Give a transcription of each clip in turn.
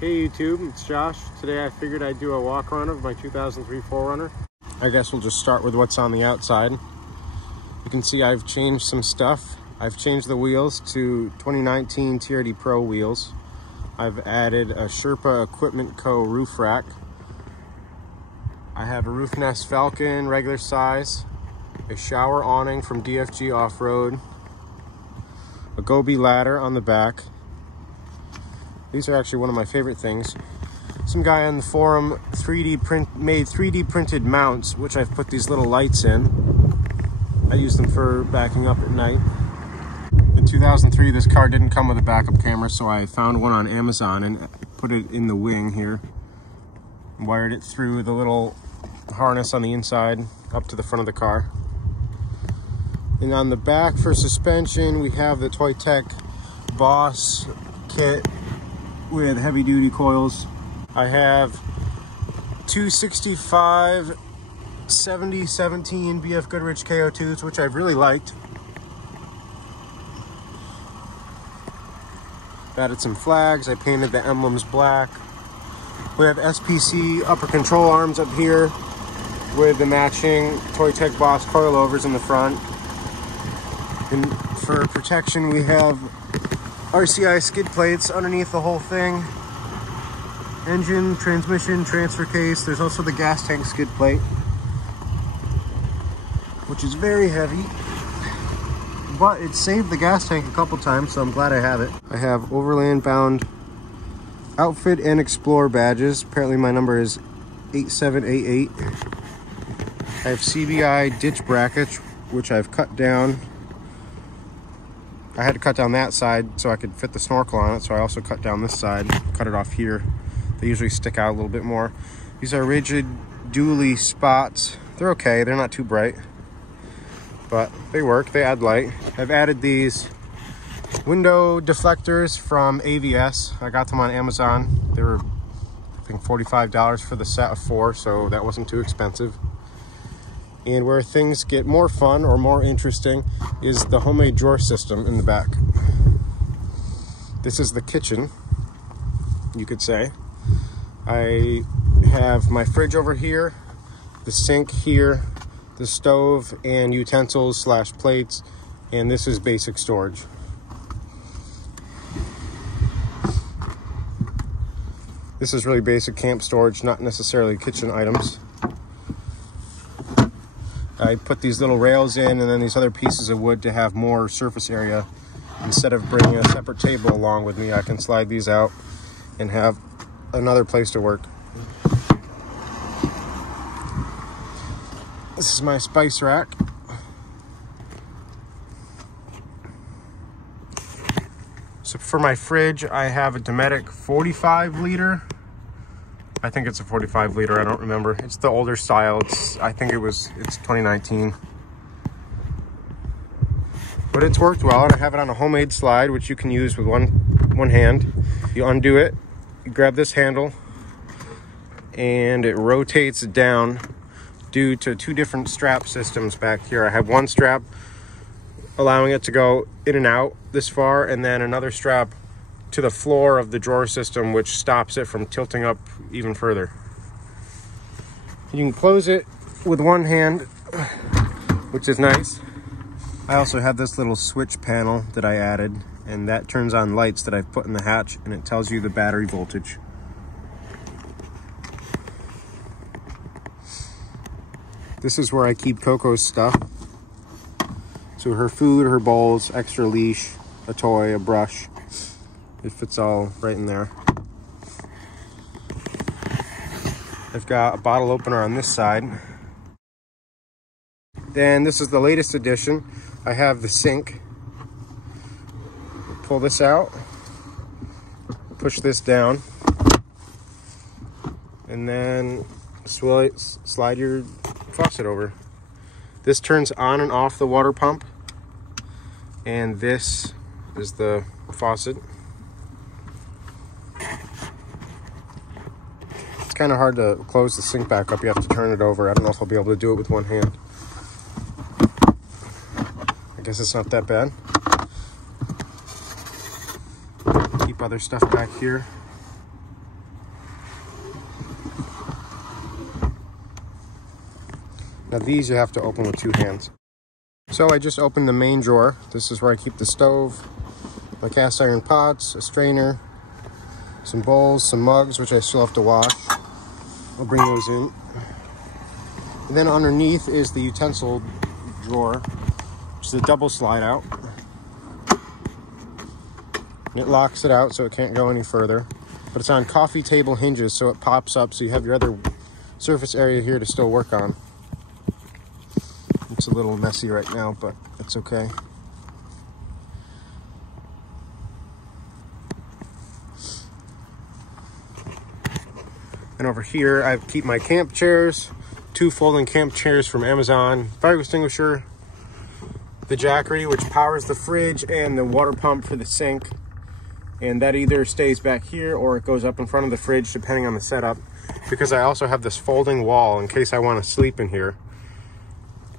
Hey YouTube, it's Josh. Today I figured I'd do a walk run of my 2003 4Runner. I guess we'll just start with what's on the outside. You can see I've changed some stuff. I've changed the wheels to 2019 TRD Pro wheels. I've added a Sherpa Equipment Co. roof rack. I have a Roofnest Falcon regular size, a shower awning from DFG Off-Road, a Gobi ladder on the back. These are actually one of my favorite things. Some guy on the forum made 3D printed mounts, which I've put these little lights in. I use them for backing up at night. In 2003, this car didn't come with a backup camera, so I found one on Amazon and put it in the wing here. Wired it through the little harness on the inside up to the front of the car. And on the back for suspension, we have the Toytec Boss kit with heavy duty coils. I have 265 7017 BF Goodrich KO2s, which I've really liked. Added some flags. I painted the emblems black. We have SPC upper control arms up here with the matching Toytec Boss coilovers in the front. And for protection, we have RCI skid plates underneath the whole thing. Engine, transmission, transfer case. There's also the gas tank skid plate, which is very heavy, but it saved the gas tank a couple times, so I'm glad I have it. I have overland bound outfit and explore badges. Apparently my number is 8788. I have CBI ditch brackets, which I've cut down. I had to cut down that side so I could fit the snorkel on it, so I also cut down this side, cut it off here. They usually stick out a little bit more. These are rigid dually spots. They're okay, they're not too bright, but they work, they add light. I've added these window deflectors from AVS. I got them on Amazon. They were, I think, $45 for the set of 4, so that wasn't too expensive. And where things get more fun or more interesting is the homemade drawer system in the back. This is the kitchen, you could say. I have my fridge over here, the sink here, the stove and utensils / plates, and this is basic storage. This is really basic camp storage, not necessarily kitchen items. I put these little rails in and then these other pieces of wood to have more surface area. Instead of bringing a separate table along with me, I can slide these out and have another place to work. This is my spice rack. So for my fridge, I have a Dometic 45 liter. I think it's a 45 liter, I don't remember. It's the older style. It's 2019. But it's worked well, and I have it on a homemade slide, which you can use with one hand. You undo it, you grab this handle, and it rotates down due to 2 different strap systems back here. I have one strap allowing it to go in and out this far, and then another strap to the floor of the drawer system, which stops it from tilting up even further. You can close it with one hand, which is nice. I also have this little switch panel that I added, and that turns on lights that I've put in the hatch, and it tells you the battery voltage. This is where I keep Coco's stuff. So her food, her bowls, extra leash, a toy, a brush. It fits all right in there. I've got a bottle opener on this side. Then this is the latest addition. I have the sink. Pull this out, push this down, and then slide your faucet over. This turns on and off the water pump, and this is the faucet. It's kind of hard to close the sink back up. You have to turn it over. I don't know if I'll be able to do it with one hand. I guess it's not that bad. Keep other stuff back here. Now these you have to open with 2 hands. So I just opened the main drawer. This is where I keep the stove, my cast iron pots, a strainer, some bowls, some mugs, which I still have to wash. I'll bring those in. And then underneath is the utensil drawer, which is a double slide out. And it locks it out so it can't go any further. But it's on coffee table hinges, so it pops up so you have your other surface area here to still work on. It's a little messy right now, but it's okay. And over here, I keep my camp chairs, 2 folding camp chairs from Amazon, fire extinguisher, the Jackery, which powers the fridge, and the water pump for the sink. And that either stays back here or it goes up in front of the fridge, depending on the setup, because I also have this folding wall in case I want to sleep in here.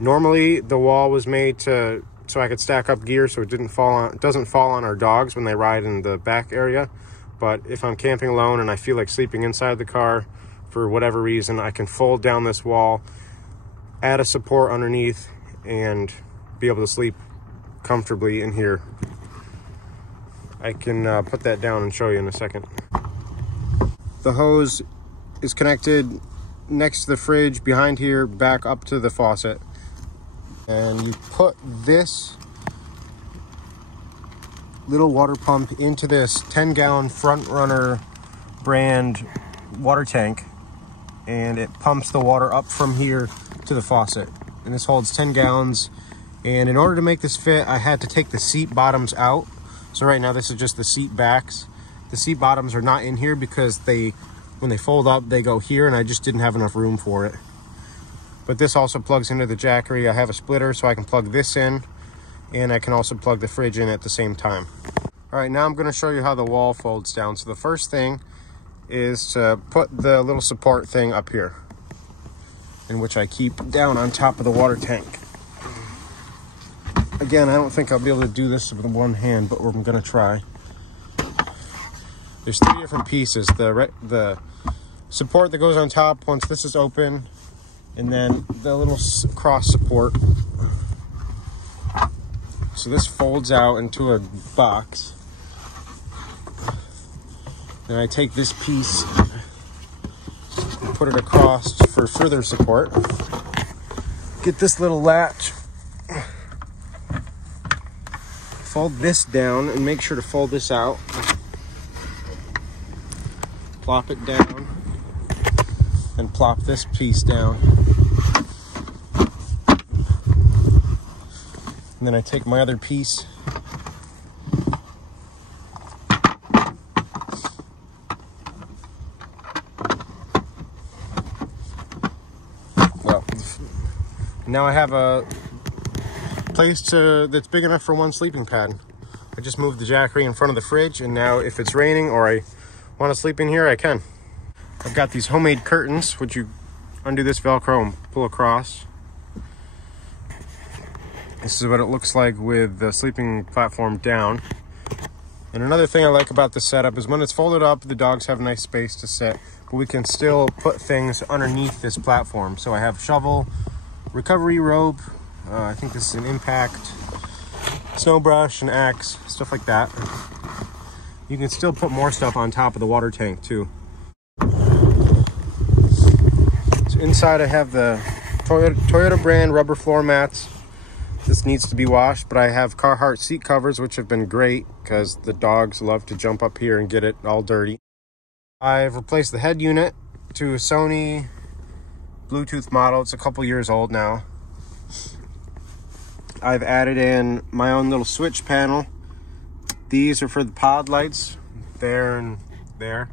Normally, the wall was made so I could stack up gear so it doesn't fall on our dogs when they ride in the back area. But if I'm camping alone and I feel like sleeping inside the car for whatever reason, I can fold down this wall, add a support underneath, and be able to sleep comfortably in here. I can put that down and show you in a second. The hose is connected next to the fridge, behind here, back up to the faucet. And you put this little water pump into this 10-gallon 4Runner brand water tank, and it pumps the water up from here to the faucet. And this holds 10 gallons. And in order to make this fit, I had to take the seat bottoms out. So right now this is just the seat backs. The seat bottoms are not in here because when they fold up, they go here, and I just didn't have enough room for it. But this also plugs into the Jackery. I have a splitter so I can plug this in, and I can also plug the fridge in at the same time. All right, now I'm gonna show you how the wall folds down. So the first thing is to put the little support thing up here, in which I keep down on top of the water tank. Again, I don't think I'll be able to do this with one hand, but I'm gonna try. There's 3 different pieces. The support that goes on top once this is open, and then the little cross support. So this folds out into a box. Then I take this piece and put it across for further support. Get this little latch. Fold this down and make sure to fold this out. Plop it down and plop this piece down. And then I take my other piece now I have a place that's big enough for one sleeping pad. I just moved the Jackery in front of the fridge, and now if it's raining or I want to sleep in here, I can. I've got these homemade curtains, which you undo this Velcro and pull across. This is what it looks like with the sleeping platform down. And another thing I like about this setup is when it's folded up, the dogs have nice space to sit, but we can still put things underneath this platform. So I have shovel, recovery rope, I think this is an impact, snow brush, an axe, stuff like that. You can still put more stuff on top of the water tank too. So inside I have the Toyota brand rubber floor mats. This needs to be washed, but I have Carhartt seat covers, which have been great because the dogs love to jump up here and get it all dirty. I've replaced the head unit to a Sony Bluetooth model. It's a couple years old now. I've added in my own little switch panel. These are for the pod lights, there and there.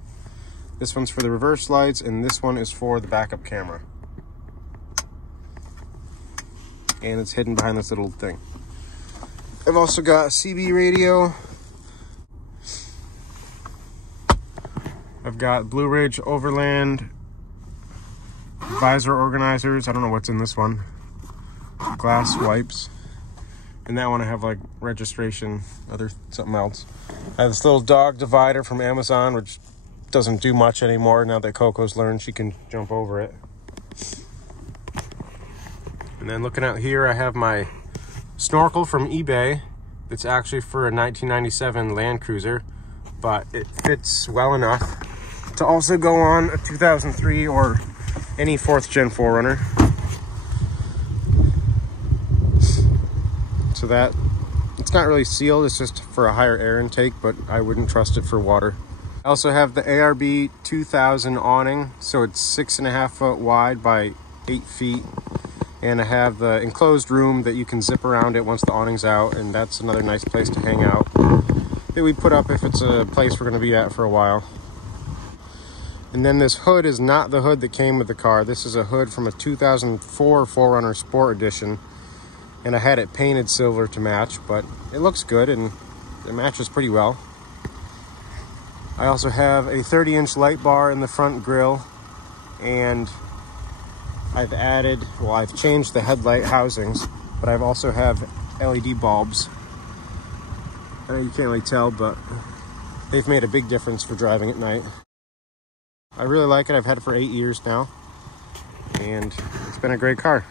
This one's for the reverse lights, and this one is for the backup camera. And it's hidden behind this little thing. I've also got a CB radio. I've got Blue Ridge Overland visor organizers. I don't know what's in this one. Glass wipes. And that one I have like registration, something else. I have this little dog divider from Amazon, which doesn't do much anymore now that Coco's learned she can jump over it. And then looking out here, I have my snorkel from eBay. It's actually for a 1997 Land Cruiser, but it fits well enough to also go on a 2003 or any 4th gen 4Runner. So that, it's not really sealed, it's just for a higher air intake, but I wouldn't trust it for water. I also have the ARB 2000 awning, so it's 6.5 foot wide by 8 feet. And I have the enclosed room that you can zip around it once the awning's out, and that's another nice place to hang out that we put up if it's a place we're going to be at for a while. And then this hood is not the hood that came with the car. This is a hood from a 2004 4Runner Sport Edition, and I had it painted silver to match, but it looks good and it matches pretty well. I also have a 30-inch light bar in the front grille, and I've changed the headlight housings, but I've also have LED bulbs. I know you can't really tell, but they've made a big difference for driving at night. I really like it. I've had it for 8 years now, and it's been a great car.